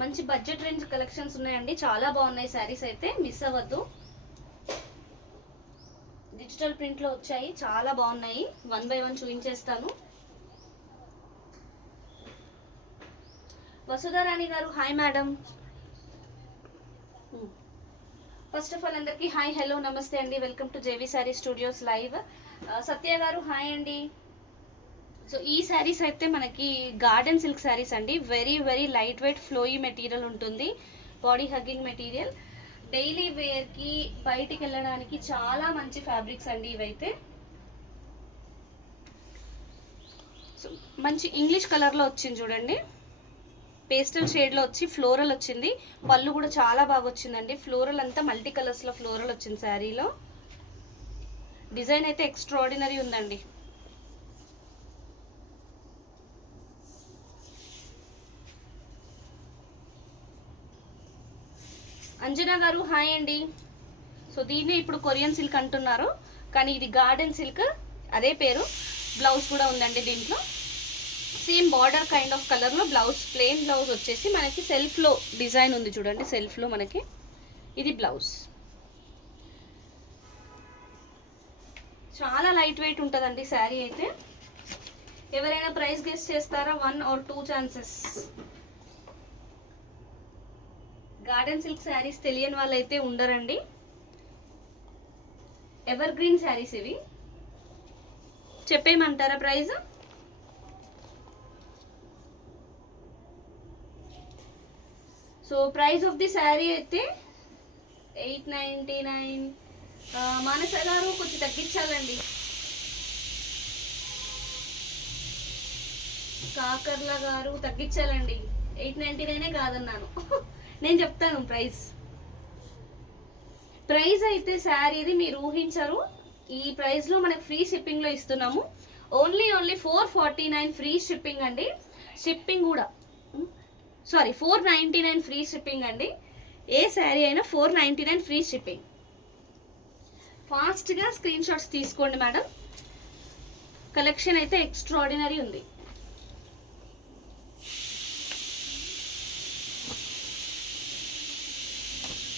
మంచి budget range collections ఉన్నాయండి, చాలా బాగున్నాయి శారీస్ అయితే, మిస్ అవ్వద్దు. డిజిటల్ ప్రింట్లో వచ్చాయి, చాలా బాగున్నాయి. 1 by 1 చూపించేస్తాను. వసుధారాణి గారు hi madam. First of all అందరికీ హాయ్, హలో, నమస్తే అండి. Welcome to JV Saree Studios live. Satya గారు హాయ్ అండి. సో ఈ శారీస్ అయితే మనకి గార్డెన్ సిల్క్ శారీస్ అండి. Very very light weight flowy material ఉంటుంది, బాడీ హగ్గింగ్ మెటీరియల్. డైలీ వేర్కి బయటికి వెళ్ళడానికి చాలా మంచి ఫ్యాబ్రిక్స్ అండి ఇవైతే. సో మంచి ఇంగ్లీష్ కలర్లో వచ్చింది చూడండి, పేస్టల్ షేడ్లో వచ్చి ఫ్లోరల్ వచ్చింది. పళ్ళు కూడా చాలా బాగా వచ్చిందండి. ఫ్లోరల్ అంతా మల్టీ కలర్స్లో ఫ్లోరల్ వచ్చింది శారీలో. డిజైన్ అయితే ఎక్స్ట్రాడినరీ ఉందండి. అంజనా గారు హాయ్ అండి. సో దీన్ని ఇప్పుడు కొరియన్ సిల్క్ అంటున్నారు, కానీ ఇది గార్డెన్ సిల్క్, అదే పేరు. బ్లౌజ్ కూడా ఉందండి దీంట్లో. సేమ్ బార్డర్ కైండ్ ఆఫ్ కలర్లో బ్లౌజ్, ప్లెయిన్ బ్లౌజ్ వచ్చేసి మనకి సెల్ఫ్లో డిజైన్ ఉంది చూడండి, సెల్ఫ్లో మనకి ఇది బ్లౌజ్. చాలా లైట్ వెయిట్ ఉంటుందండి శారీ అయితే. ఎవరైనా ప్రైస్ గెస్ చేస్తారా? 1 or 2 chances. Garden silk saris తెలియని వాళ్ళైతే ఉండరండి. ఎవర్ గ్రీన్ శారీస్ ఇవి. చెప్పేయమంటారా price? So price of the sari అయితే 899. మానస గారు కొంచెం తగ్గించాలండి. కాకర్ల గారు తగ్గించాలండి, 899 కాదన్నాను. నేను చెప్తాను ప్రైస్. ప్రైస్ అయితే శారీది మీరు ఊహించరు. ఈ ప్రైస్లో మనకు ఫ్రీ షిప్పింగ్లో ఇస్తున్నాము. ఓన్లీ 449 ఫ్రీ షిప్పింగ్ అండి. షిప్పింగ్ కూడా 499 ఫ్రీ షిప్పింగ్ అండి. ఏ శారీ అయినా 499 ఫ్రీ షిప్పింగ్. ఫాస్ట్గా స్క్రీన్ షాట్స్ తీసుకోండి మేడం. కలెక్షన్ అయితే ఎక్స్ట్రాడినరీ ఉంది.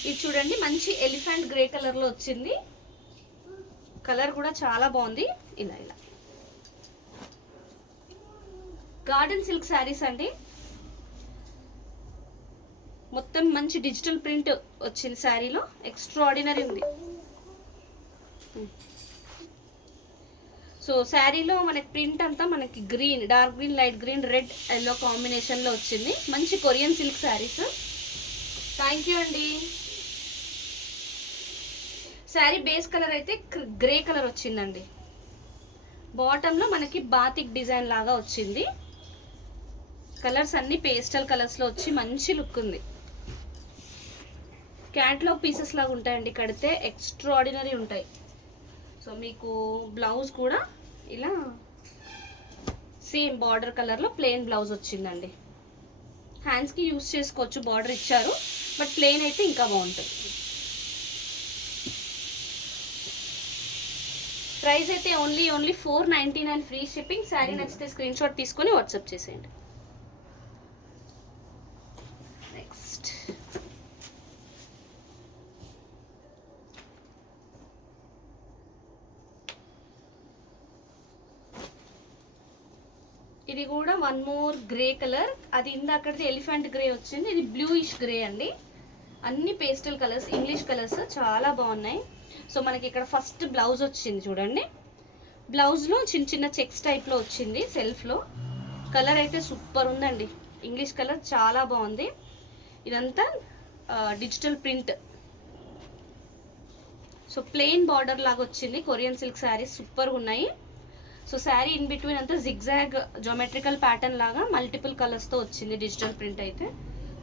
ఇది చూడండి, మంచి ఎలిఫెంట్ గ్రే కలర్లో వచ్చింది. కలర్ కూడా చాలా బాగుంది. ఇలా ఇలా గార్డెన్ సిల్క్ శారీస్ అండి. మొత్తం మంచి డిజిటల్ ప్రింట్ వచ్చింది శారీలో, ఎక్స్ట్రాడినరీ ఉంది. సో శారీలో మనకి ప్రింట్ అంతా మనకి green, dark green, light green, red, yellow కాంబినేషన్లో వచ్చింది. మంచి Korean silk saris. Thank you అండి. శారీ బేస్ కలర్ అయితే గ్రే కలర్ వచ్చిందండి. బాటంలో మనకి బాతిక్ డిజైన్ లాగా వచ్చింది. కలర్స్ అన్ని పేస్టల్ కలర్స్లో వచ్చి మంచి లుక్ ఉంది. క్యాట్లాగ్ పీసెస్ లాగా ఉంటాయండి, కడితే ఎక్స్ట్రాడినరీ ఉంటాయి. సో మీకు బ్లౌజ్ కూడా ఇలా సేమ్ బార్డర్ కలర్లో ప్లెయిన్ బ్లౌజ్ వచ్చిందండి. హ్యాండ్స్కి యూస్ చేసుకోవచ్చు, బార్డర్ ఇచ్చారు, బట్ ప్లెయిన్ అయితే ఇంకా బాగుంటుంది. ప్రైస్ అయితే ఓన్లీ 499 ఫ్రీ షిప్పింగ్. శారీ నచ్చితే స్క్రీన్ షాట్ తీసుకొని వాట్సాప్ చేసేయండి. నెక్స్ట్ ఇది కూడా 1 more గ్రే కలర్. అది ఇందాకది ఎలిఫెంట్ గ్రే వచ్చింది, ఇది బ్లూయిష్ గ్రే అండి. అన్ని పేస్టల్ కలర్స్, ఇంగ్లీష్ కలర్స్ చాలా బాగున్నాయి. సో మనకి ఇక్కడ ఫస్ట్ బ్లౌజ్ వచ్చింది చూడండి. బ్లౌజ్లో చిన్న చిన్న చెక్స్ టైప్లో వచ్చింది సెల్ఫ్లో. కలర్ అయితే సూపర్ ఉందండి, ఇంగ్లీష్ కలర్ చాలా బాగుంది. ఇదంతా digital print. So plain border లాగా వచ్చింది. కొరియన్ సిల్క్ శారీస్ సూపర్గా ఉన్నాయి. సో శారీ ఇన్ బిట్వీన్ అంతా జిగ్జాగ్ జామెట్రికల్ ప్యాటర్న్ లాగా మల్టిపుల్ కలర్స్తో వచ్చింది డిజిటల్ ప్రింట్ అయితే.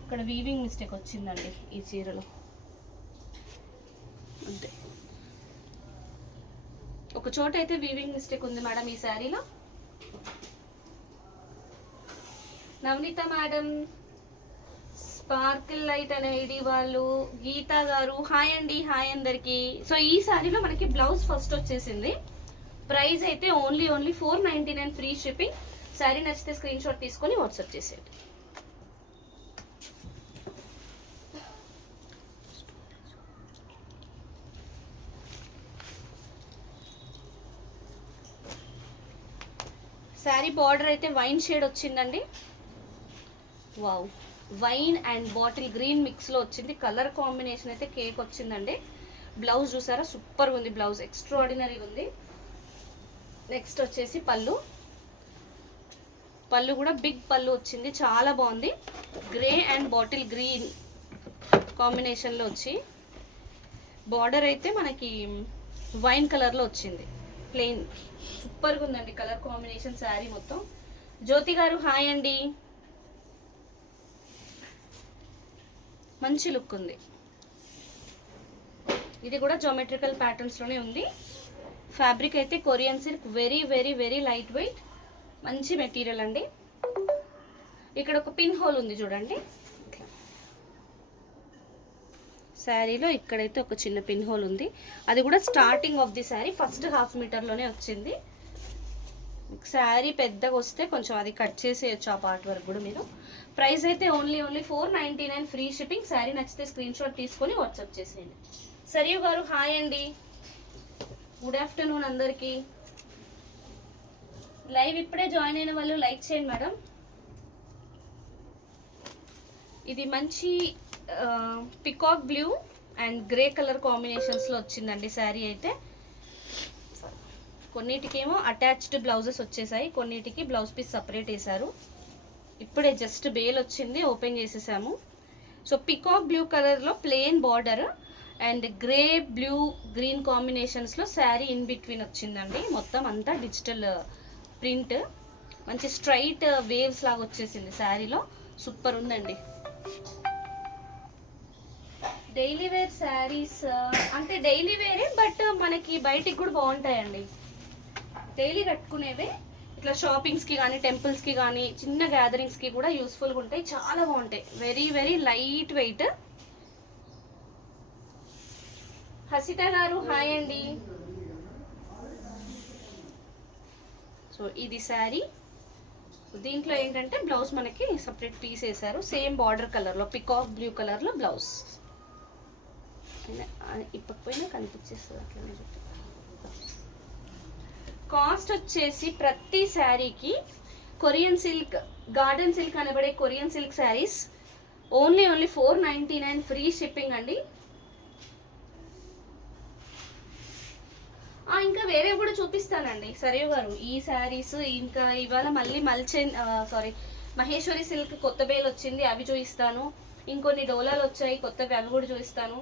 ఇక్కడ వీవింగ్ మిస్టేక్ వచ్చిందండి ఈ చీరలో, అంతే. ఒక చోట అయితే వీవింగ్ మిస్టేక్ ఉంది మేడం ఈ శారీలో. నవనీత మేడం, స్పార్కిల్ లైట్ అనే ఐడి వాళ్ళు, గీతా గారు హాయ్ అండి. హాయ్ అందరికి. సో ఈ శారీలో మనకి బ్లౌజ్ ఫస్ట్ వచ్చేసింది. ప్రైస్ అయితే ఓన్లీ 499 ఫ్రీ షిప్పింగ్. శారీ నచ్చితే స్క్రీన్ షాట్ తీసుకొని వాట్సాప్ చేసేయండి. శారీ బార్డర్ అయితే వైన్ షేడ్ వచ్చిందండి. Wow, wine and bottle green మిక్స్లో వచ్చింది. కలర్ కాంబినేషన్ అయితే కేక్ వచ్చిందండి. బ్లౌజ్ చూసారా, సూపర్ ఉంది బ్లౌజ్, ఎక్స్ట్రాడినరీ ఉంది. నెక్స్ట్ వచ్చేసి పళ్ళు. పళ్ళు కూడా బిగ్ పళ్ళు వచ్చింది, చాలా బాగుంది. గ్రే అండ్ బాటిల్ గ్రీన్ కాంబినేషన్లో వచ్చి బార్డర్ అయితే మనకి వైన్ కలర్లో వచ్చింది, ప్లెయిన్. సూపర్గా ఉందండి కలర్ కాంబినేషన్ శారీ మొత్తం. జ్యోతి గారు హాయ్ అండి, మంచి లుక్ ఉంది. ఇది కూడా జామెట్రికల్ ప్యాటర్న్స్లోనే ఉంది. ఫ్యాబ్రిక్ అయితే Korean silk, very very very light weight, మంచి మెటీరియల్ అండి. ఇక్కడ ఒక పిన్ హోల్ ఉంది చూడండి శారీలో, ఇక్కడైతే ఒక చిన్న పిన్ హోల్ ఉంది. అది కూడా starting of the sari first half మీటర్లోనే వచ్చింది. శారీ పెద్దగా వస్తే కొంచెం అది కట్ చేసేయచ్చు ఆ పార్ట్ వరకు కూడా మీరు. ప్రైస్ అయితే ఓన్లీ 499 ఫ్రీ షిప్పింగ్. శారీ నచ్చితే స్క్రీన్ షాట్ తీసుకొని వాట్సాప్ చేసేయండి. సరియు గారు హాయ్ అండి, గుడ్ ఆఫ్టర్నూన్ అందరికీ. లైవ్ ఇప్పుడే జాయిన్ అయిన వాళ్ళు లైక్ చేయండి మేడం. ఇది మంచి peacock blue and grey colour కాంబినేషన్స్లో వచ్చిందండి శారీ అయితే. కొన్నిటికేమో అటాచ్డ్ బ్లౌజెస్ వచ్చేసాయి, కొన్నిటికి బ్లౌజ్ పీస్ సపరేట్ వేశారు. ఇప్పుడే జస్ట్ బేల్ వచ్చింది, ఓపెన్ చేసేసాము. సో పికాక్ బ్లూ కలర్లో plain border and grey blue green కాంబినేషన్స్లో శారీ ఇన్ బిట్వీన్ వచ్చిందండి. మొత్తం అంతా డిజిటల్ ప్రింట్, మంచి స్ట్రైట్ వేవ్స్ లాగా వచ్చేసింది శారీలో, సూపర్ ఉందండి. డైలీ వేర్ శారీస్ అంటే డైలీ వేరే, బట్ మనకి బయటికి కూడా బాగుంటాయండి. డైలీ కట్టుకునేవే, ఇట్లా షాపింగ్స్కి కానీ టెంపుల్స్కి కానీ చిన్న గ్యాదరింగ్స్కి కూడా యూస్ఫుల్గా ఉంటాయి, చాలా బాగుంటాయి. Very very light weight. Hasitha గారు హాయ్ అండి. సో ఇది శారీ, దీంట్లో ఏంటంటే బ్లౌజ్ మనకి సపరేట్ పీస్ వేసారు, సేమ్ బార్డర్ కలర్లో పికాక్ బ్లూ కలర్లో బ్లౌజ్. ఇప్పకపోయినా కనిపించేస్తుంది అట్లనే చెప్పి. కాస్ట్ వచ్చేసి ప్రతి శారీకి కొరియన్ సిల్క్, గార్డెన్ సిల్క్ అనబడే Korean silk saris only 499 free shipping అండి. ఇంకా వేరే కూడా చూపిస్తానండి సరియు గారు ఈ శారీస్. ఇంకా ఇవాళ మళ్ళీ మహేశ్వరి సిల్క్ కొత్త బేల్ వచ్చింది, అవి చూపిస్తాను. ఇంకొన్ని డోలాలు వచ్చాయి కొత్తవి, అవి కూడా చూపిస్తాను.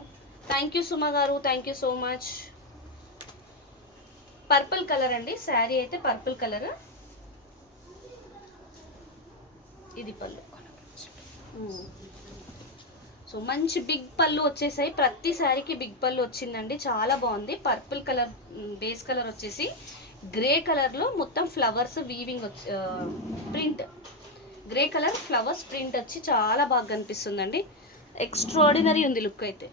థ్యాంక్ యూ సుమ గారు, thank you so much. Purple colour అండి శారీ అయితే, పర్పుల్ కలర్. ఇది పళ్ళు. సో మంచి బిగ్ పళ్ళు వచ్చేసాయి, ప్రతి శారీకి బిగ్ పళ్ళు వచ్చిందండి, చాలా బాగుంది. పర్పుల్ కలర్ బేస్ కలర్ వచ్చేసి గ్రే కలర్లో మొత్తం flowers weaving print, grey colour flowers print వచ్చి చాలా బాగా కనిపిస్తుందండి. ఎక్స్ట్రాడినరీ ఉంది లుక్ అయితే.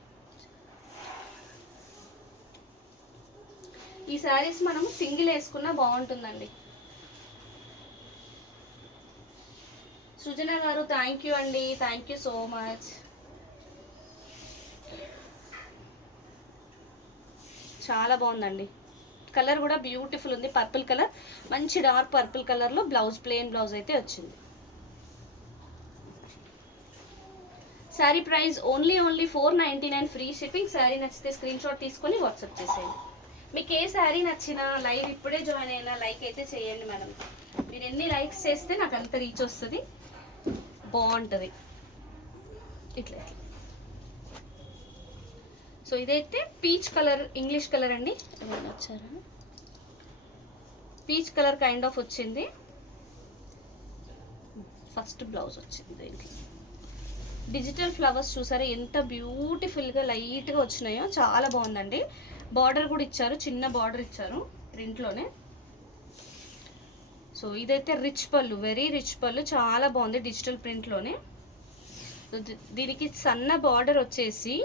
ఈ శారీస్ మనం సింగిల్ వేసుకున్నా బాగుంటుందండి. సృజన గారు థ్యాంక్ యూ అండి, థ్యాంక్ యూ సో మచ్. చాలా బాగుందండి, కలర్ కూడా బ్యూటిఫుల్ ఉంది. పర్పుల్ కలర్, మంచి డార్క్ పర్పుల్ కలర్లో బ్లౌజ్, ప్లెయిన్ బ్లౌజ్ అయితే వచ్చింది. Saree price only 499 free shipping. Sari నచ్చితే స్క్రీన్ షాట్ తీసుకొని వాట్సాప్ చేసేయండి. మీకు ఏ శారీ నచ్చినా లైవ్ ఇప్పుడే జాయిన్ అయినా లైక్ అయితే చేయండి మేడం. మీరు ఎన్ని లైక్స్ చేస్తే నాకు అంత రీచ్ వస్తుంది, బాగుంటుంది. ఇట్లా సో ఇదైతే పీచ్ కలర్, ఇంగ్లీష్ కలర్ అండి. వచ్చారా, పీచ్ కలర్ కైండ్ ఆఫ్ వచ్చింది. ఫస్ట్ బ్లౌజ్ వచ్చింది దీంట్లో. డిజిటల్ ఫ్లవర్స్ చూసారా ఎంత బ్యూటిఫుల్గా లైట్గా వచ్చినాయో, చాలా బాగుందండి. బార్డర్ కూడా ఇచ్చారు, చిన్న బార్డర్ ఇచ్చారు ప్రింట్లోనే. సో ఇదైతే రిచ్ పళ్ళు, వెరీ రిచ్ పళ్ళు, చాలా బాగుంది డిజిటల్ ప్రింట్లోనే. దీనికి సన్న బార్డర్ వచ్చేసి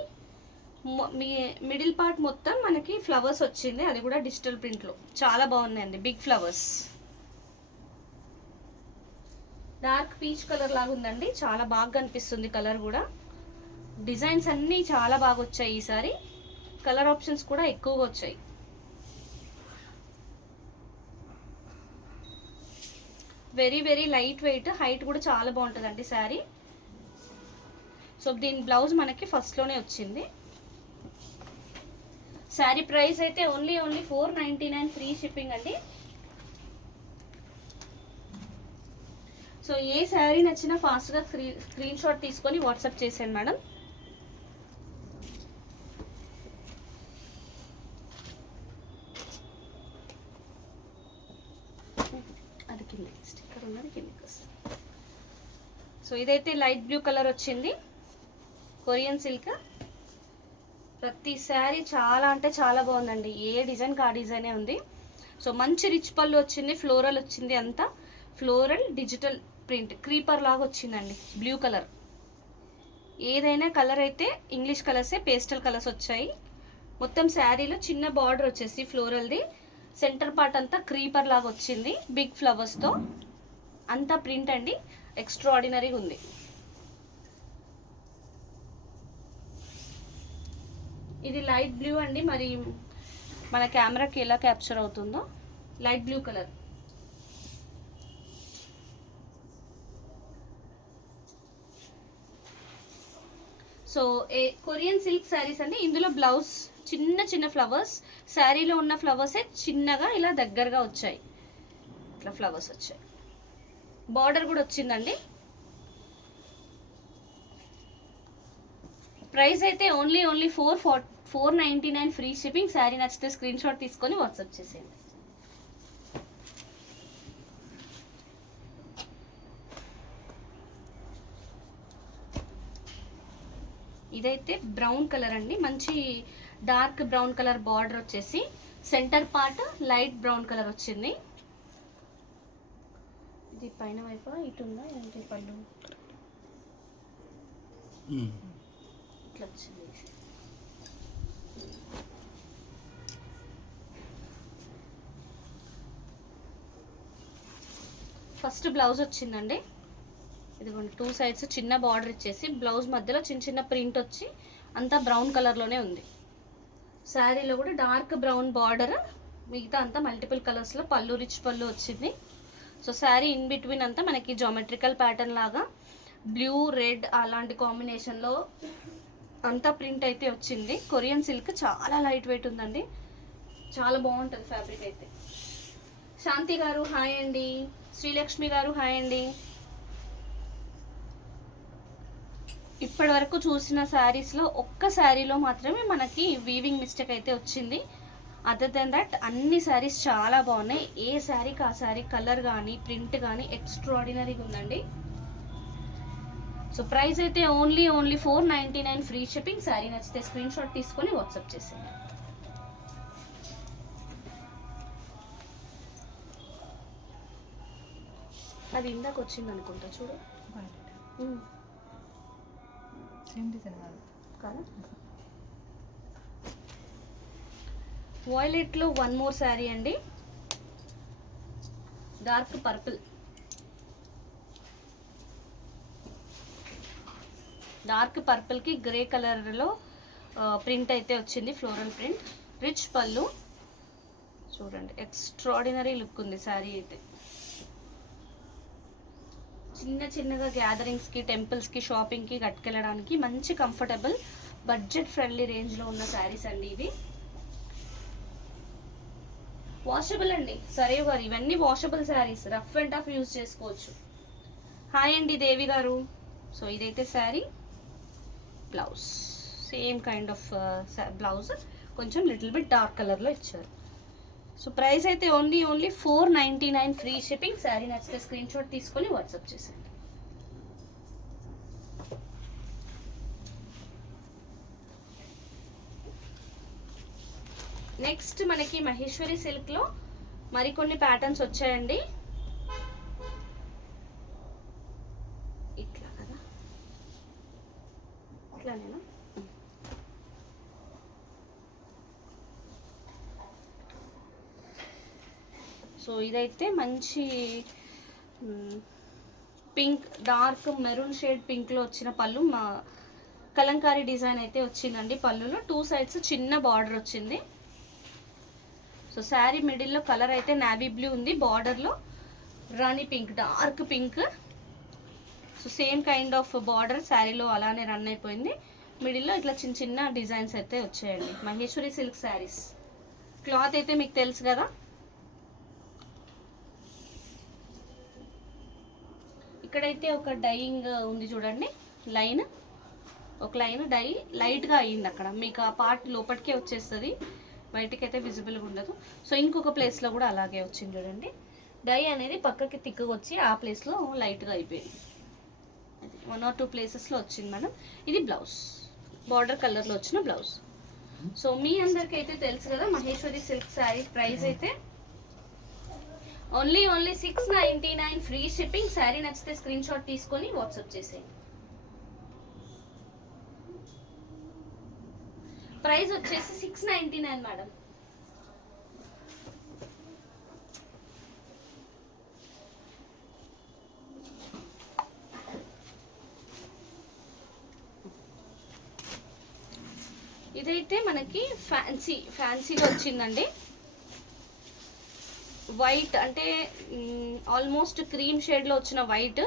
మీ మిడిల్ పార్ట్ మొత్తం మనకి ఫ్లవర్స్ వచ్చింది, అది కూడా డిజిటల్ ప్రింట్లో చాలా బాగున్నాయండి. Big flowers, dark peach colour లాగా ఉందండి, చాలా బాగా కనిపిస్తుంది కలర్ కూడా. డిజైన్స్ అన్నీ చాలా బాగా వచ్చాయి ఈసారి, కలర్ ఆప్షన్స్ కూడా ఎక్కువగా వచ్చాయి. Very very light weight, height కూడా చాలా బాగుంటుందండి శారీ. సో దీని బ్లౌజ్ మనకి ఫస్ట్లోనే వచ్చింది. శారీ ప్రైస్ అయితే ఓన్లీ 499 ఫ్రీ షిప్పింగ్ అండి. సో ఏ శారీ నచ్చినా ఫాస్ట్గా స్క్రీన్ షాట్ తీసుకొని వాట్సాప్ చేసేయండి మేడం. అది కింద స్టిక్కర్ ఉన్నది కిందకి వస్తుంది. సో ఇదైతే లైట్ బ్లూ కలర్ వచ్చింది, కొరియన్ సిల్క్. ప్రతి శారీ చాలా అంటే చాలా బాగుందండి, ఏ డిజైన్కి ఆ డిజైనే ఉంది. సో మంచి రిచ్ పళ్ళు వచ్చింది, ఫ్లోరల్ వచ్చింది, అంతా ఫ్లోరల్ డిజిటల్ ప్రింట్ క్రీపర్ లాగా వచ్చిందండి. బ్లూ కలర్, ఏదైనా కలర్ అయితే ఇంగ్లీష్ కలర్సే, పేస్టల్ కలర్స్ వచ్చాయి. మొత్తం శారీలో చిన్న బార్డర్ వచ్చేసి ఫ్లోరల్ది, సెంటర్ పార్ట్ అంతా క్రీపర్ లాగా వచ్చింది బిగ్ ఫ్లవర్స్తో, అంతా ప్రింట్ అండి, ఎక్స్ట్రాడినరీగా ఉంది. ఇది లైట్ బ్లూ అండి, మరి మన కెమెరాకి ఎలా క్యాప్చర్ అవుతుందో. Light blue colour. So Korean silk saris అండి. ఇందులో బ్లౌజ్ చిన్న చిన్న ఫ్లవర్స్, శారీలో ఉన్న ఫ్లవర్సే చిన్నగా ఇలా దగ్గరగా వచ్చాయి, ఇట్లా ఫ్లవర్స్ వచ్చాయి. బార్డర్ కూడా వచ్చిందండి. ప్రైస్ అయితే ఓన్లీ 499 ఫ్రీ షిప్పింగ్. శారీ నచ్చితే స్క్రీన్ షాట్ తీసుకొని వాట్సాప్ చేసేయండి. ఇదైతే బ్రౌన్ కలర్ అండి, మంచి డార్క్ బ్రౌన్ కలర్ బార్డర్ వచ్చేసి centre part light brown colour వచ్చింది. ఇది పైన వైపు ఇటు ఉందా ఏంటి పళ్ళు ఇట్లా వచ్చింది. ఫస్ట్ బ్లౌజ్ వచ్చిందండి, ఇదిగోండి 2 సైడ్స్ చిన్న బార్డర్ ఇచ్చేసి బ్లౌజ్ మధ్యలో చిన్న చిన్న ప్రింట్ వచ్చి అంతా బ్రౌన్ కలర్లోనే ఉంది. శారీలో కూడా డార్క్ బ్రౌన్ బార్డర్, మిగతా అంతా మల్టిపుల్ కలర్స్లో పళ్ళు, రిచ్ పళ్ళు వచ్చింది. సో శారీ ఇన్ బిట్వీన్ అంతా మనకి జామెట్రికల్ ప్యాటర్న్ లాగా బ్లూ రెడ్ అలాంటి కాంబినేషన్లో అంతా ప్రింట్ అయితే వచ్చింది. కొరియన్ సిల్క్ చాలా లైట్ వెయిట్ ఉందండి, చాలా బాగుంటుంది ఫ్యాబ్రిక్ అయితే. శాంతి గారు హాయ్ అండి, శ్రీలక్ష్మి గారు హాయ్ అండి. ఇప్పటి వరకు చూసిన శారీస్లో ఒక్క శారీలో మాత్రమే మనకి వీవింగ్ మిస్టేక్ అయితే వచ్చింది. అదర్ దెన్ దట్ అన్ని శారీస్ చాలా బాగున్నాయి. ఏ శారీకి ఆ శారీ కలర్ కానీ ప్రింట్ కానీ ఎక్స్ట్రాడినరీగా ఉందండి. సో ప్రైస్ అయితే ఓన్లీ 499 ఫ్రీ షిప్పింగ్. శారీ నచ్చితే స్క్రీన్ షాట్ తీసుకొని వాట్సాప్ చేసేయండి. అది ఇందాక వచ్చింది అనుకుంటా చూడు, కదా. వాయిలెట్లో వన్ మోర్ శారీ అండి, డార్క్ పర్పుల్. డార్క్ పర్పుల్కి గ్రే కలర్లో ప్రింట్ అయితే వచ్చింది, ఫ్లోరల్ ప్రింట్, రిచ్ పళ్ళు. చూడండి ఎక్స్ట్రాడినరీ లుక్ ఉంది శారీ అయితే. చిన్న చిన్నగా గ్యాదరింగ్స్కి, టెంపుల్స్కి, షాపింగ్కి కట్టుకెళ్ళడానికి మంచి కంఫర్టబుల్ బడ్జెట్ ఫ్రెండ్లీ రేంజ్లో ఉన్న శారీస్ అండి ఇవి. వాషబుల్ అండి సరే గారు, ఇవన్నీ washable saris, rough and tough use చేసుకోవచ్చు. హాయ్ అండి దేవి గారు. సో ఇదైతే sari, blouse same kind of blouse, కొంచెం లిటిల్ బిట్ డార్క్ కలర్లో ఇచ్చారు. సో ప్రైస్ అయితే ఓన్లీ 499 ఫ్రీ షిప్పింగ్. శారీ నచ్చితే స్క్రీన్ షాట్ తీసుకొని వాట్సాప్ చేసేయండి. నెక్స్ట్ మనకి మహేశ్వరి సిల్క్లో మరికొన్ని ప్యాటర్న్స్ వచ్చాయండి. ఇట్లా కదా, ఇట్లానేనా. సో ఇదైతే మంచి పింక్, డార్క్ మెరూన్ షేడ్ పింక్లో వచ్చిన పళ్ళు, మా కలంకారీ డిజైన్ అయితే వచ్చిందండి. పళ్ళులో 2 సైడ్స్ చిన్న బార్డర్ వచ్చింది. సో శారీ మిడిల్లో కలర్ అయితే నావీ బ్లూ ఉంది, బార్డర్లో rani pink, dark pink. So same kind of border శారీలో అలానే రన్ అయిపోయింది. మిడిల్లో ఇట్లా చిన్న చిన్న డిజైన్స్ అయితే వచ్చాయండి. మహేశ్వరి సిల్క్ శారీస్. క్లాత్ అయితే మీకు తెలుసు కదా. ఇక్కడైతే ఒక డైయింగ్ ఉంది చూడండి, లైన్, ఒక లైన్ డై లైట్గా అయ్యింది అక్కడ. మీకు ఆ పార్ట్ లోపలికే వచ్చేస్తుంది, బయటికి అయితే విజిబుల్గా ఉండదు. సో ఇంకొక ప్లేస్లో కూడా అలాగే వచ్చింది చూడండి. డై అనేది పక్కకి తిక్కగా వచ్చి ఆ ప్లేస్లో లైట్గా అయిపోయింది. అది 1 or 2 ప్లేసెస్లో వచ్చింది మేడం. ఇది బ్లౌజ్, బార్డర్ కలర్లో వచ్చిన బ్లౌజ్. సో మీ అందరికీ అయితే తెలుసు కదా మహేశ్వరి సిల్క్ శారీ ప్రైస్ అయితే ఓన్లీ 699 ఫ్రీ షిప్పింగ్. శారీ నచ్చితే స్క్రీన్ షాట్ తీసుకొని వాట్సాప్ చేసేయండి. ప్రైస్ వచ్చేసి 699 మేడం. ఇదైతే మనకి ఫ్యాన్సీలో వచ్చిందండి. వైట్ అంటే ఆల్మోస్ట్ క్రీమ్ షేడ్లో వచ్చిన వైట్,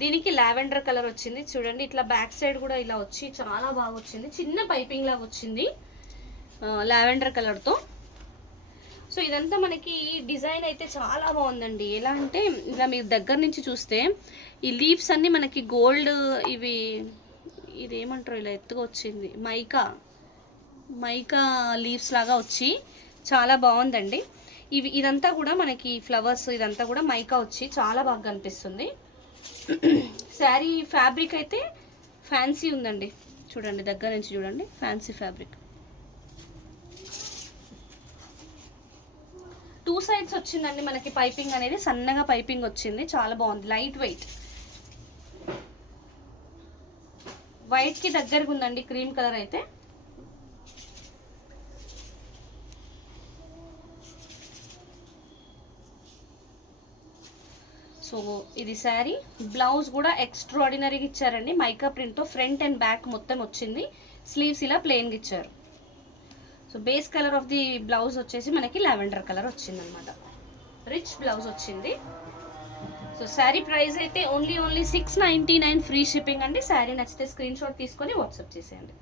దీనికి లావెండర్ కలర్ వచ్చింది చూడండి. ఇట్లా బ్యాక్ సైడ్ కూడా ఇలా వచ్చి చాలా బాగా వచ్చింది. చిన్న పైపింగ్ లాగా వచ్చింది లావెండర్ కలర్తో. సో ఇదంతా మనకి డిజైన్ అయితే చాలా బాగుందండి. ఎలా అంటే ఇలా మీరు దగ్గర నుంచి చూస్తే ఈ లీవ్స్ అన్నీ మనకి గోల్డ్, ఇది ఏమంటారు ఇలా ఎత్తుగా వచ్చింది, మైకా లీవ్స్ లాగా వచ్చి చాలా బాగుందండి. ఇదంతా కూడా మనకి ఫ్లవర్స్, ఇదంతా కూడా మైకా వచ్చి చాలా బాగా కనిపిస్తుంది. శారీ ఫ్యాబ్రిక్ అయితే ఫ్యాన్సీ ఉందండి. చూడండి దగ్గర నుంచి చూడండి, ఫ్యాన్సీ ఫ్యాబ్రిక్. 2 సైడ్స్ వచ్చిందండి మనకి. పైపింగ్ అనేది సన్నగా పైపింగ్ వచ్చింది, చాలా బాగుంది. లైట్ వెయిట్, వైట్కి దగ్గరగా ఉందండి క్రీమ్ కలర్ అయితే. సో ఇది శారీ. బ్లౌజ్ కూడా ఎక్స్ట్రాడినరీగా ఇచ్చారండి, మైకా ప్రింట్తో ఫ్రంట్ అండ్ బ్యాక్ మొత్తం వచ్చింది. స్లీవ్స్ ఇలా ప్లెయిన్గా ఇచ్చారు. So base colour of the blouse వచ్చేసి మనకి లావెండర్ కలర్ వచ్చింది అనమాట. రిచ్ బ్లౌజ్ వచ్చింది. సో శారీ ప్రైస్ అయితే ఓన్లీ 699 ఫ్రీ షిప్పింగ్ అండి. శారీ నచ్చితే స్క్రీన్ షాట్ తీసుకొని వాట్సాప్ చేసేయండి.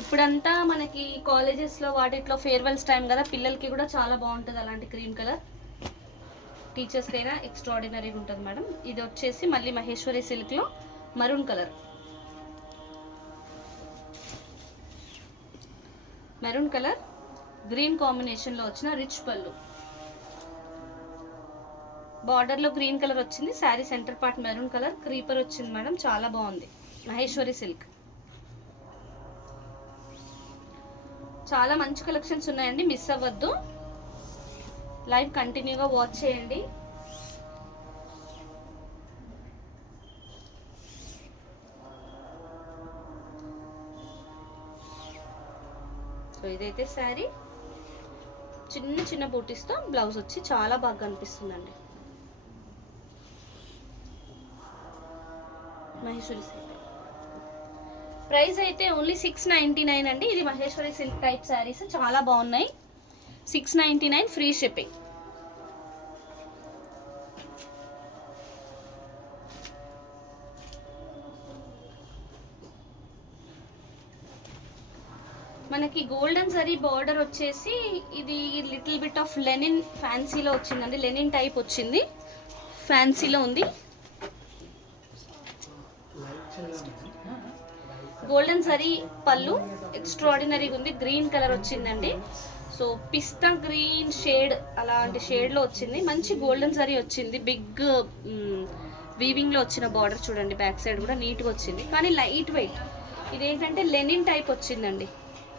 ఇప్పుడంతా మనకి కాలేజెస్లో వాటిట్లో ఫేర్వెల్స్ టైం కదా, పిల్లలకి కూడా చాలా బాగుంటుంది అలాంటి క్రీమ్ కలర్. టీచర్స్కి అయినా ఎక్స్ట్రాడినరీగా ఉంటుంది మేడం. ఇది వచ్చేసి మళ్ళీ మహేశ్వరి సిల్క్లో maroon colour. Maroon colour green కాంబినేషన్లో వచ్చిన రిచ్ పళ్ళు. బార్డర్లో గ్రీన్ కలర్ వచ్చింది. Sari centre part maroon colour, creeper వచ్చింది మేడం. చాలా బాగుంది మహేశ్వరి సిల్క్. చాలా మంచి కలెక్షన్స్ ఉన్నాయండి, మిస్ అవ్వద్దు. లైవ్ కంటిన్యూగా వాచ్ చేయండి. సో ఇదైతే శారీ చిన్న చిన్న బూటీస్తో బ్లౌజ్ వచ్చి చాలా బాగా కనిపిస్తుందండి. మహేశ్వరి సిల్క్ ప్రైస్ అయితే ఓన్లీ 699 అండి. ఇది మహేశ్వరి సిల్క్ టైప్ శారీస్ చాలా బాగున్నాయి. 699 ఫ్రీ షిప్పింగ్. మనకి గోల్డెన్ జరీ బార్డర్ వచ్చేసి ఇది లిటిల్ బిట్ ఆఫ్ లెనిన్ ఫ్యాన్సీలో వచ్చిందండి. లెనిన్ టైప్ వచ్చింది, ఫ్యాన్సీలో ఉంది. గోల్డెన్ జరీ పళ్ళు ఎక్స్ట్రాడినరీగా ఉంది. గ్రీన్ కలర్ వచ్చిందండి. సో పిస్తా గ్రీన్ షేడ్ అలాంటి షేడ్లో వచ్చింది. మంచి గోల్డెన్ జరీ వచ్చింది. బిగ్ వీవింగ్లో వచ్చిన బార్డర్ చూడండి. బ్యాక్ సైడ్ కూడా నీట్గా వచ్చింది, కానీ లైట్ వెయిట్. ఇదేంటంటే లెనిన్ టైప్ వచ్చిందండి.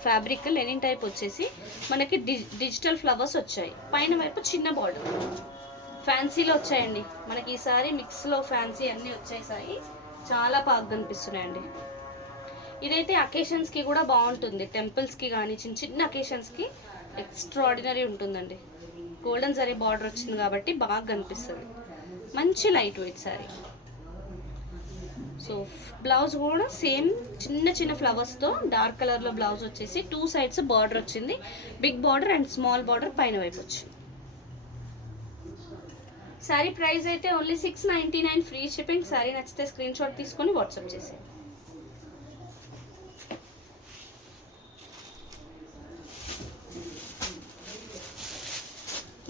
ఫ్యాబ్రిక్ లెనిన్ టైప్ వచ్చేసి మనకి డిజిటల్ ఫ్లవర్స్ వచ్చాయి. పైన వైపు చిన్న బార్డర్ ఫ్యాన్సీలో వచ్చాయండి. మనకి ఈసారి మిక్స్లో ఫ్యాన్సీ అన్నీ వచ్చేసాయి, చాలా బాగా కనిపిస్తున్నాయండి. ఇదైతే అకేషన్స్కి కూడా బాగుంటుంది, టెంపుల్స్కి కానీ చిన్న చిన్న అకేషన్స్కి ఎక్స్ట్రాడినరీ ఉంటుందండి. గోల్డెన్ జరీ బార్డర్ వచ్చింది కాబట్టి బాగా కనిపిస్తుంది. మంచి light weight saree. So blouse కూడా సేమ్ చిన్న చిన్న ఫ్లవర్స్తో డార్క్ కలర్లో బ్లౌజ్ వచ్చేసి 2 సైడ్స్ బార్డర్ వచ్చింది. Big border and small border పైన వైపు వచ్చింది. శారీ ప్రైస్ అయితే ఓన్లీ 699 ఫ్రీ షిప్పింగ్. శారీ నచ్చితే స్క్రీన్ షాట్ తీసుకొని వాట్సాప్ చేసేయండి.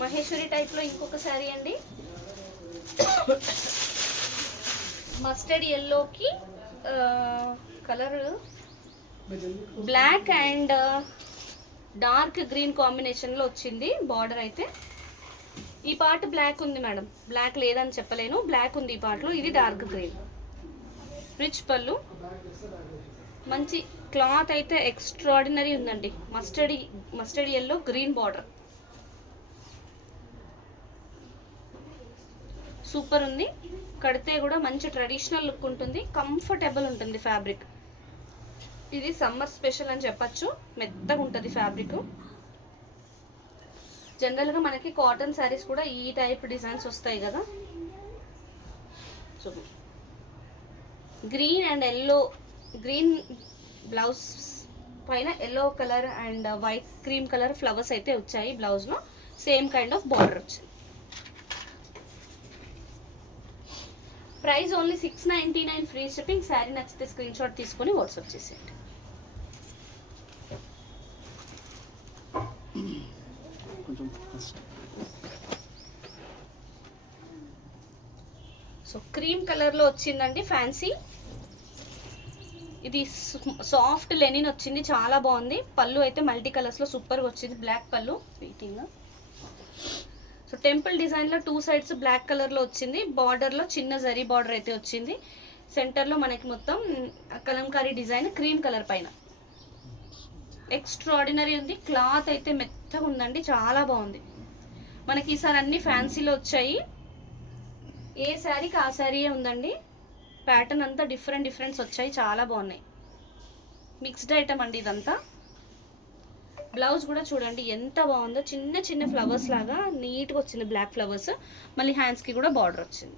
మహేశ్వరి టైప్లో ఇంకొక శారీ అండి. మస్టర్డ్ ఎల్లోకి colour black and dark green కాంబినేషన్లో వచ్చింది. బార్డర్ అయితే ఈ పార్ట్ బ్లాక్ ఉంది మేడం, బ్లాక్ లేదని చెప్పలేను, బ్లాక్ ఉంది ఈ పార్ట్లో. ఇది డార్క్ గ్రీన్, రిచ్ పళ్ళు, మంచి క్లాత్ అయితే ఎక్స్ట్రాడినరీ ఉందండి. Mustard yellow green border super ఉంది. కడితే కూడా మంచి ట్రెడిషనల్ లుక్ ఉంటుంది, కంఫర్టబుల్ ఉంటుంది ఫ్యాబ్రిక్. ఇది సమ్మర్ స్పెషల్ అని చెప్పచ్చు, మెత్తగా ఉంటుంది ఫ్యాబ్రిక్. జనరల్గా మనకి కాటన్ శారీస్ కూడా ఈ టైప్ డిజైన్స్ వస్తాయి కదా. So green and yellow, green blouse పైన yellow colour and white cream colour flowers అయితే వచ్చాయి. బ్లౌజ్లో సేమ్ కైండ్ ఆఫ్ బార్డర్ వచ్చింది. Price only 699 free shipping. Sari నచ్చితే స్క్రీన్ షాట్ తీసుకొని వాట్సాప్ చేసేయండి. సో క్రీమ్ కలర్లో వచ్చిందండి ఫ్యాన్సీ. ఇది సాఫ్ట్ లెనిన్ వచ్చింది, చాలా బాగుంది. పళ్ళు అయితే మల్టీ కలర్స్లో సూపర్గా వచ్చింది, బ్లాక్ పళ్ళు ఫీటింగ్. సో టెంపుల్ డిజైన్లో 2 సైడ్స్ బ్లాక్ కలర్లో వచ్చింది. బార్డర్లో చిన్న జరీ బార్డర్ అయితే వచ్చింది. సెంటర్లో మనకి మొత్తం కలంకారీ డిజైన్ క్రీమ్ కలర్ పైన ఎక్స్ట్రాడినరీ ఉంది. క్లాత్ అయితే మెత్తగా ఉందండి, చాలా బాగుంది. మనకి ఈసారి అన్ని ఫ్యాన్సీలో వచ్చాయి. ఏ శారీకి ఆ శారీయే ఉందండి. ప్యాటర్న్ అంతా డిఫరెంట్స్ వచ్చాయి, చాలా బాగున్నాయి. మిక్స్డ్ ఐటమ్ అండి ఇదంతా. బ్లౌజ్ కూడా చూడండి ఎంత బాగుందో, చిన్న చిన్న ఫ్లవర్స్ లాగా నీట్గా వచ్చింది, బ్లాక్ ఫ్లవర్స్. మళ్ళీ హ్యాండ్స్కి కూడా బార్డర్ వచ్చింది.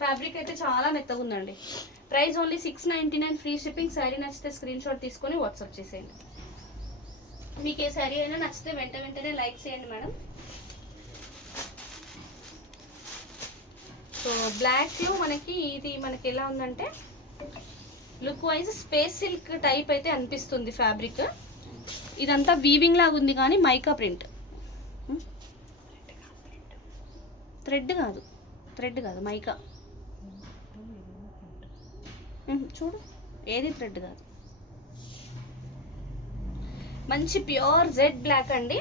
ఫ్యాబ్రిక్ అయితే చాలా మెత్తగా ఉందండి. Price only 699 free shipping. Sari నచ్చితే స్క్రీన్ షాట్ తీసుకొని వాట్సాప్ చేసేయండి. మీకు ఏ శారీ అయినా నచ్చితే వెంటనే లైక్ చేయండి మేడం. సో బ్లాక్లో మనకి ఇది ఎలా ఉందంటే look wise space silk type అయితే అనిపిస్తుంది ఫ్యాబ్రిక్. ఇదంతా వీవింగ్ లాగా ఉంది కానీ మైకా ప్రింట్, థ్రెడ్ కాదు మైకా. చూడు, ఏది థ్రెడ్ కాదు, మంచి ప్యూర్ జెడ్ బ్లాక్ అండి.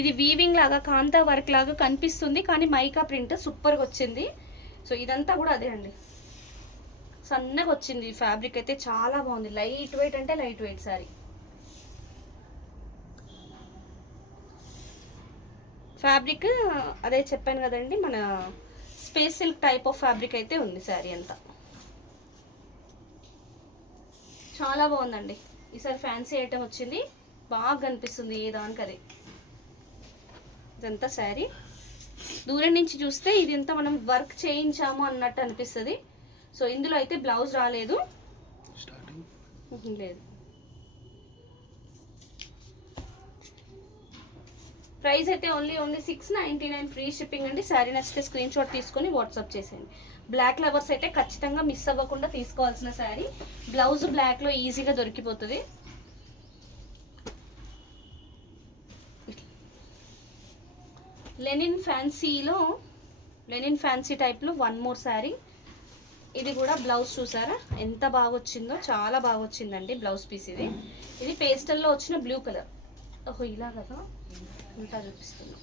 ఇది వీవింగ్ లాగా కాంతా వర్క్ లాగా కనిపిస్తుంది కానీ మైకా ప్రింట్ సూపర్గా వచ్చింది. సో ఇదంతా కూడా అదే అండి, సన్నగా వచ్చింది. ఫ్యాబ్రిక్ అయితే చాలా బాగుంది, లైట్ వెయిట్ అంటే లైట్ వెయిట్ శారీ. ఫ్యాబ్రిక్ అదే చెప్పాను కదండి, మన space silk type of fabric అయితే ఉంది శారీ అంతా. చాలా బాగుందండి. ఈసారి ఫ్యాన్సీ ఐటమ్ వచ్చింది, బాగా కనిపిస్తుంది ఏ దానికి అది. ఇదంతా శారీ దూరం నుంచి చూస్తే ఇది ఎంత మనం వర్క్ చేయించాము అన్నట్టు అనిపిస్తుంది. సో ఇందులో అయితే బ్లౌజ్ రాలేదు, లేదు. ప్రైస్ అయితే ఓన్లీ 699 ఫ్రీ షిప్పింగ్ అండి. శారీ నచ్చితే స్క్రీన్ షాట్ తీసుకొని వాట్సాప్ చేసేయండి. బ్లాక్ లవర్స్ అయితే ఖచ్చితంగా మిస్ అవ్వకుండా తీసుకోవాల్సిన శారీ. బ్లౌజ్ బ్లాక్లో ఈజీగా దొరికిపోతుంది. లెనిన్ ఫ్యాన్సీ టైప్లో 1 మోర్ శారీ. ఇది కూడా బ్లౌజ్ చూసారా ఎంత బాగా వచ్చిందో, చాలా బాగా వచ్చిందండి బ్లౌజ్ పీస్. ఇది పేస్టల్లో వచ్చిన బ్లూ కలర్. ఓహో ఇలా కదా, ఉంటా చూపిస్తున్నా.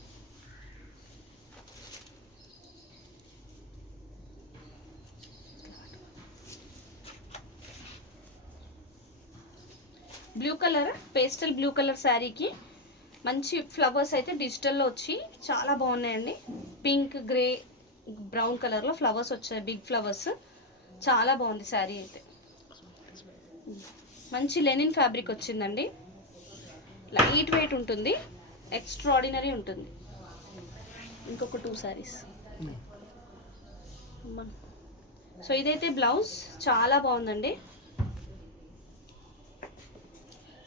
Blue colour, pastel blue colour శారీకి మంచి ఫ్లవర్స్ అయితే డిజిటల్లో వచ్చి చాలా బాగున్నాయండి. పింక్, గ్రే, బ్రౌన్ కలర్లో ఫ్లవర్స్ వచ్చాయి, బిగ్ ఫ్లవర్స్. చాలా బాగుంది శారీ అయితే. మంచి లెనిన్ ఫ్యాబ్రిక్ వచ్చిందండి, లైట్ వెయిట్ ఉంటుంది, ఎక్స్ట్రాడినరీ ఉంటుంది. ఇంకొక 2 శారీస్ సో ఇదైతే బ్లౌజ్ చాలా బాగుందండి.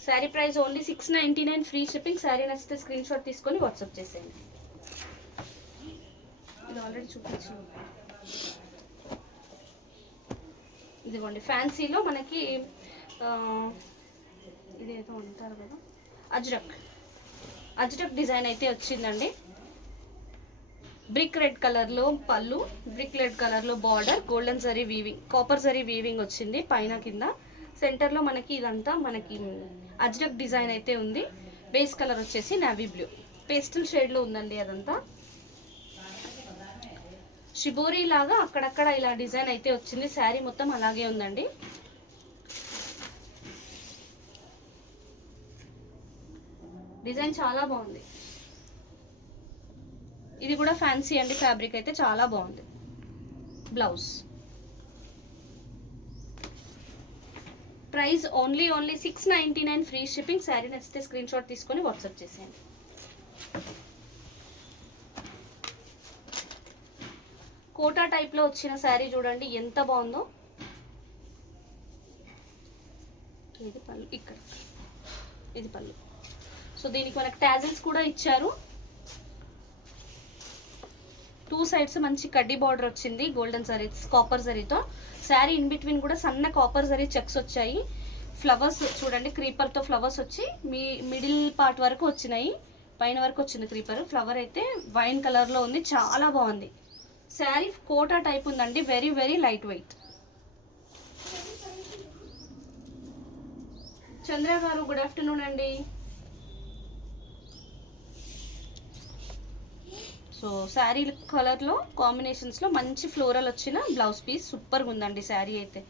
Sari price only 699 free shipping. Sari నచ్చితే స్క్రీన్ షాట్ తీసుకొని వాట్సాప్ చేసేయండి. ఇది ఆల్రెడీ చూపించాను. ఇదిగోండి ఫ్యాన్సీలో మనకి ఇదేదో అంటారు కదా, అజ్రక్ డిజైన్ అయితే వచ్చిందండి. బ్రిక్ రెడ్ కలర్లో పళ్ళు, బ్రిక్ రెడ్ కలర్లో border, golden zari weaving, copper zari weaving వచ్చింది పైన కింద. సెంటర్లో మనకి ఇదంతా మనకి అజ్రక్ డిజైన్ అయితే ఉంది. బేస్ కలర్ వచ్చేసి నావీ బ్లూ, పేస్టల్ షేడ్లో ఉందండి అదంతా. షిబోరీ లాగా అక్కడక్కడ ఇలా డిజైన్ అయితే వచ్చింది. శారీ మొత్తం అలాగే ఉందండి. డిజైన్ చాలా బాగుంది. ఇది కూడా ఫ్యాన్సీ అండి, ఫ్యాబ్రిక్ అయితే చాలా బాగుంది. Blouse price only 699 free shipping. Sari నచ్చితే స్క్రీన్ షాట్ తీసుకొని వాట్సాప్ చేసేయండి. కోటా టైప్లో వచ్చిన శారీ చూడండి ఎంత బాగుందో. ఇది పళ్ళు, ఇక్కడ ఇది పళ్ళు. సో దీనికి మనకు టాజిల్స్ కూడా ఇచ్చారు. 2 సైడ్స్ మంచి కడ్డీ బార్డర్ వచ్చింది గోల్డెన్ జరీ, కాపర్ జరీతో. శారీ ఇన్ బిట్వీన్ కూడా సన్న కాపర్ జరీ చెక్స్ వచ్చాయి. ఫ్లవర్స్ చూడండి, క్రీపర్తో ఫ్లవర్స్ వచ్చి మీ మిడిల్ పార్ట్ వరకు వచ్చినాయి, పైన వరకు వచ్చింది క్రీపర్. ఫ్లవర్ అయితే వైన్ కలర్లో ఉంది, చాలా బాగుంది. శారీ కోటా టైప్ ఉందండి, వెరీ వెరీ లైట్ వెయిట్. చంద్ర గారు గుడ్ ఆఫ్టర్నూన్ అండి. సో శారీ కలర్లో కాంబినేషన్స్లో మంచి ఫ్లోరల్ వచ్చిన బ్లౌజ్ పీస్, సూపర్గా ఉందండి శారీ అయితే.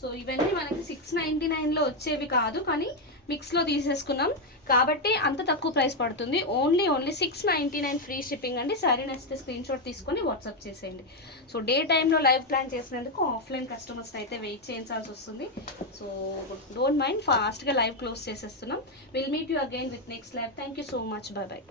సో ఇవన్నీ మనకి 699లో వచ్చేవి కాదు, కానీ మిక్స్లో తీసేసుకున్నాం కాబట్టి అంత తక్కువ ప్రైస్ పడుతుంది. ఓన్లీ 699 ఫ్రీ షిప్పింగ్ అండి. శారీ నచ్చితే స్క్రీన్ షాట్ తీసుకొని వాట్సాప్ చేసేయండి. సో డే టైంలో లైవ్ ప్లాన్ చేసినందుకు ఆఫ్లైన్ కస్టమర్స్ అయితే వెయిట్ చేయించాల్సి వస్తుంది. సో డోంట్ మైండ్, ఫాస్ట్గా లైవ్ క్లోజ్ చేసేస్తున్నాం. Will meet you again with next live. Thank you so much. By by.